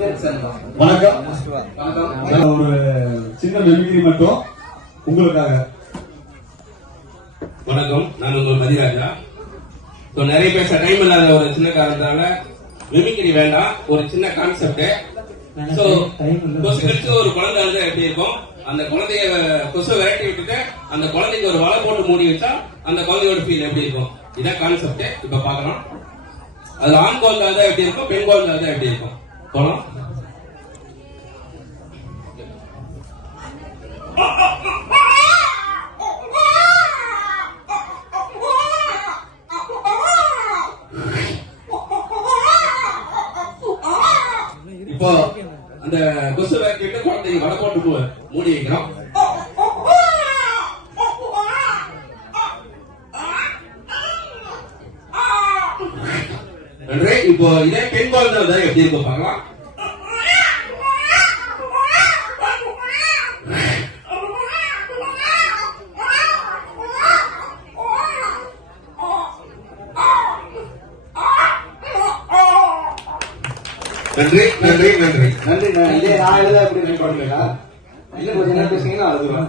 வணக்கம். ஒரு சின்ன மிமிக்ரி மட்டும் உங்களுக்காக. வணக்கம், நான் உங்கள் மதிராஜா. நிறைய பேச டைம் இல்லாத ஒரு சின்ன காரணத்தால மிமிக்ரி வேண்டாம், ஒரு சின்ன கான்செப்ட். கொசு கடிச்சு ஒரு குழந்தை வந்து எப்படி இருக்கும், அந்த குழந்தைய கொசு விரட்டி விட்டுட்டு அந்த குழந்தைக்கு ஒரு வலை போட்டு மூடி வச்சா அந்த குழந்தையோட ஃபீல் எப்படி இருக்கும், இதான் கான்செப்ட். இப்ப பாக்கலாம். அதுல ஆண் குழந்தை தான் எப்படி இருக்கும், பெண் குழந்தை தான் எப்படி இருக்கும். போலாம். இப்போ அந்த கொசு விரட்டிட்டு குழந்தைக்கு வலை போட்டு மூடி வைக்கிறோம். இப்போ இதே பெண் குழந்தை எப்படி இருக்கும் பார்க்கலாம். நன்றி நன்றி நன்றி நன்றி. நான் எழுத அப்படி பண்ணுங்களா? இன்னும் கொஞ்ச நேரம் பேசுங்கன்னா அதுதான்.